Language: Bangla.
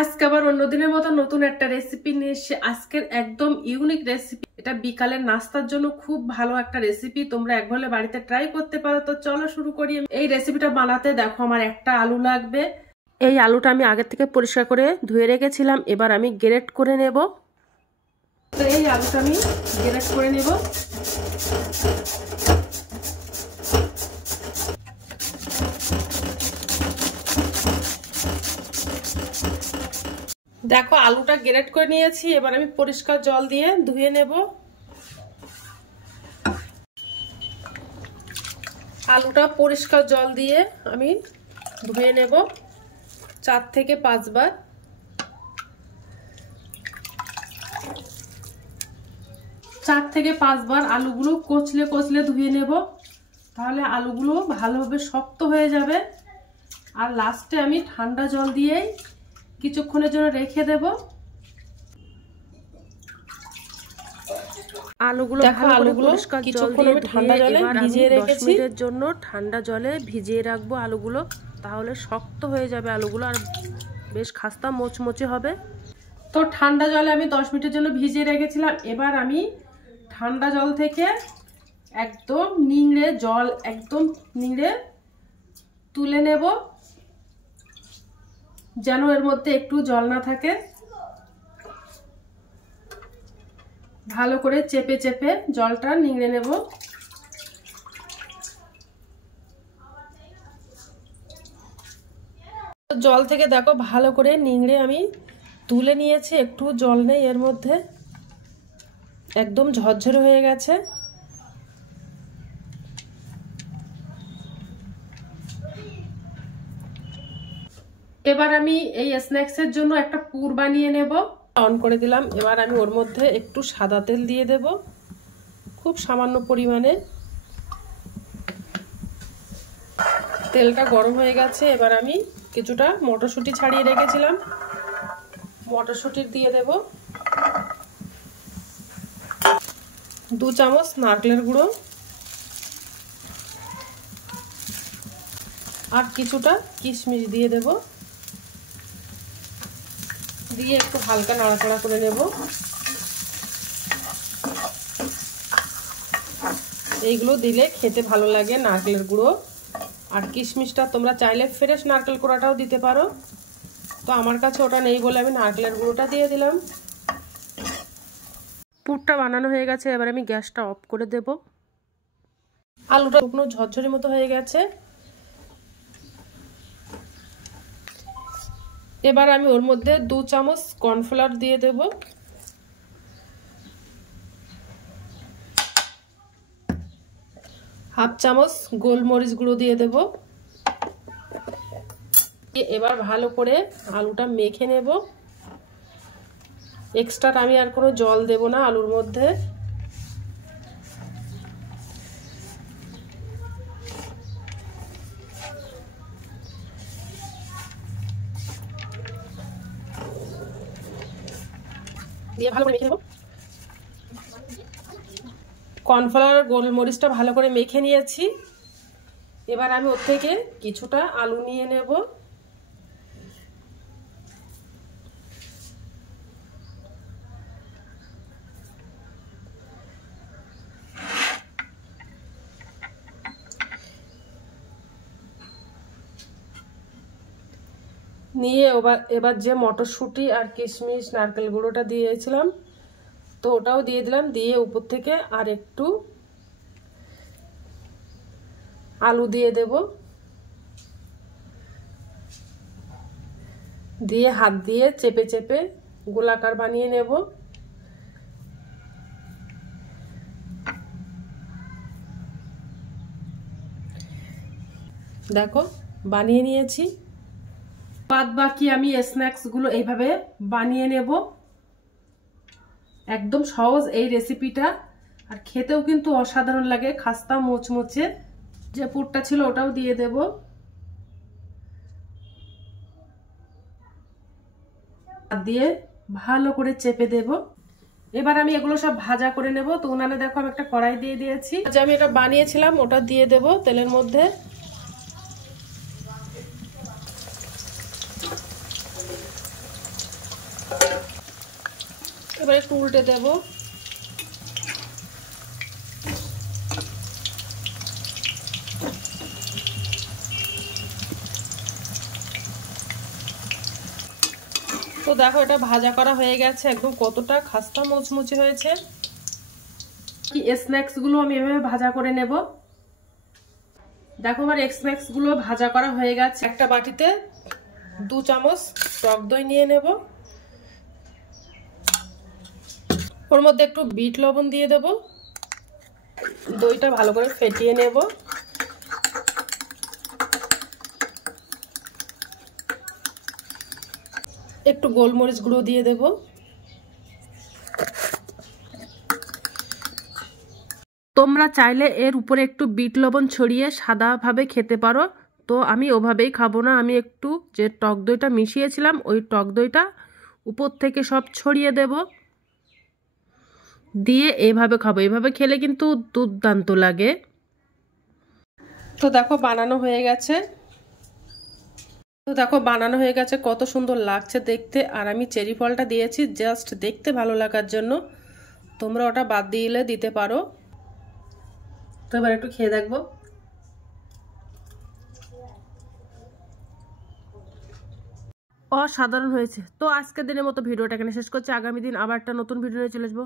আজকে আবার অন্যদিনের মতো নতুন একটা রেসিপি নিয়ে এসে আজকের একদম ইউনিক রেসিপি। এটা বিকালের নাস্তার জন্য খুব ভালো একটা রেসিপি, তোমরা একবার বাড়িতে ট্রাই করতে পারো। তো চলো শুরু করি। এই রেসিপিটা বানাতে দেখো আমার একটা আলু লাগবে। এই আলুটা আমি আগে থেকে পরিষ্কার করে ধুয়ে রেখেছিলাম, এবার আমি গ্রেট করে নেব। তো এই আলুটা আমি গ্রেট করে নেব। দেখো আলুটা গ্রেট করে নিয়েছি, এবার আমি পরিষ্কার জল দিয়ে ধুয়ে নেব। আলুটা পরিষ্কার জল দিয়ে আমি ধুয়ে নেব 4 থেকে 5 বার। আলুগুলো কচলে কচলে ধুয়ে নেব, তাহলে আলুগুলো ভালোভাবে শক্ত হয়ে যাবে। আর লাস্টে আমি ঠান্ডা জল দিয়ে কিছুক্ষণের জন্য রেখে দেব। আলুগুলো কিছুক্ষণ আমি ঠান্ডা জলে ভিজিয়ে রেখেছি। 10 মিনিটের জন্য ঠান্ডা জলে ভিজিয়ে রাখবো আলুগুলো, তাহলে শক্ত হয়ে যাবে আলুগুলো আর বেশ খাস্তা মোচমোচে হবে। তো ঠান্ডা জলে আমি 10 মিনিটের জন্য ভিজিয়ে রেখেছিলাম। এবার আমি ঠান্ডা জল থেকে একদম নিংড়ে তুলে নেব, যেন এর মধ্যে একটু জল না থাকে। ভালো করে চেপে চেপে জলটা নিংড়ে নেব। জল থেকে দেখো ভালো করে নিংড়ে আমি তুলে নিয়েছি, একটু জল নেই এর মধ্যে, একদম ঝরঝরে হয়ে গেছে। এবার আমি এই স্ন্যাক্সের জন্য একটা পুর বানিয়ে নেব। অন করে দিলাম। এবার আমি ওর মধ্যে একটু সাদা তেল দিয়ে দেব, খুব সামান্য পরিমাণে। তেলটা গরম হয়ে গেছে, এবার আমি কিছুটা মটরশুঁটি ছাড়িয়ে রেখেছিলাম, মটরশুঁটি দিয়ে দেব। 2 চামচ নারকেলের গুঁড়ো আর কিছুটা কিশমিশ দিয়ে দেব, দিয়ে একটু হালকা নাড়াচাড়া করে নেব। এইগুলো দিলে খেতে ভালো লাগে, নারকেলের গুঁড়ো আর কিশমিশটা। তোমরা চাইলে ফ্রেশ নারকেল কোড়াটাও দিতে পারো, তো আমার কাছে ওটা নেই বলে আমি নারকেলের গুঁড়োটা দিয়ে দিলাম। পুরটা বানানো হয়ে গেছে, এবার আমি গ্যাসটা অফ করে দেব। আলুটা শুকনো ঝরঝরি মতো হয়ে গেছে। এবার আমি ওর মধ্যে 2 চামচ কর্নফ্লাওয়ার দিয়ে দেব, হাফ চামচ গোলমরিচ গুঁড়ো দিয়ে দেব। এবার ভালো করে আলুটা মেখে নেব। এক্সট্রা আমি আর কোনো জল দেব না আলুর মধ্যে। দিয়ে ভালো করে মেখে নেব। কর্নফ্লাওয়ার গোলমরিচটা ভালো করে মেখে নিয়েছি। এবার আমি ওর থেকে কিছুটা আলু নিয়ে নেব। নিয়ে এবার যে মটরশুঁটি আর কিশমিশ নারকেল গুঁড়োটা দিয়েছিলাম, তো ওটাও দিয়ে দিলাম। দিয়ে উপর থেকে আর একটু আলু দিয়ে দেব, দিয়ে হাত দিয়ে চেপে চেপে গোলাকার বানিয়ে নেব। দেখো বানিয়ে নিয়েছি। বাদ বাকি আমি স্ন্যাক্স গুলো এইভাবে বানিয়ে নেব। একদম সহজ এই রেসিপিটা, আর খেতেও কিন্তু অসাধারণ লাগে, খাস্তা মোচমোচে। যে পুরটা ছিল ওটাও দিয়ে দেব। দিয়ে ভালো করে চেপে দেব। এবার আমি এগুলো সব ভাজা করে নেব। তো উনানে দেখো আমি একটা কড়াই দিয়ে দিয়েছি, যে আমি এটা বানিয়েছিলাম ওটা দিয়ে দেব তেলের মধ্যে। এবার একটু উল্টে দেব। তো দেখো এটা ভাজা করা হয়ে গেছে, একদম কতটা খাস্তা মুচমুচে হয়েছে। কি স্ন্যাক্স গুলো আমি এভাবে ভাজা করে নেব। দেখো আমার স্ন্যাক্স গুলো ভাজা করা হয়ে গেছে। একটা বাটিতে 2 চামচ টক দই নিয়ে নেব, ওর মধ্যে একটু বিট লবণ দিয়ে দেব, দইটা ভালো করে ফেটিয়ে নেব। একটু গোলমরিচ গুঁড়ো দিয়ে দেব। তোমরা চাইলে এর উপরে একটু বিট লবণ ছড়িয়ে সাদাভাবে খেতে পারো, তো আমি ওভাবেই খাবো না, আমি একটু যে টক দইটা মিশিয়েছিলাম ওই টক দইটা উপর থেকে সব ছড়িয়ে দেব, দিয়ে এইভাবে খাবো। এইভাবে খেলে কিন্তু দুর্দান্ত লাগে। তো দেখো বানানো হয়ে গেছে, কত সুন্দর লাগছে দেখতে। আর আমি চেরি ফলটা দিয়েছি জাস্ট দেখতে ভালো লাগার জন্য, তোমরা ওটা বাদ দিলে দিতে পারো। তো এবার একটু খেয়ে দেখবো। অসাধারণ হয়েছে। তো আজকের দিনের মতো ভিডিওটা এখানে শেষ করছি, আগামী দিন আবার একটা নতুন ভিডিও নিয়ে চলে আসবো।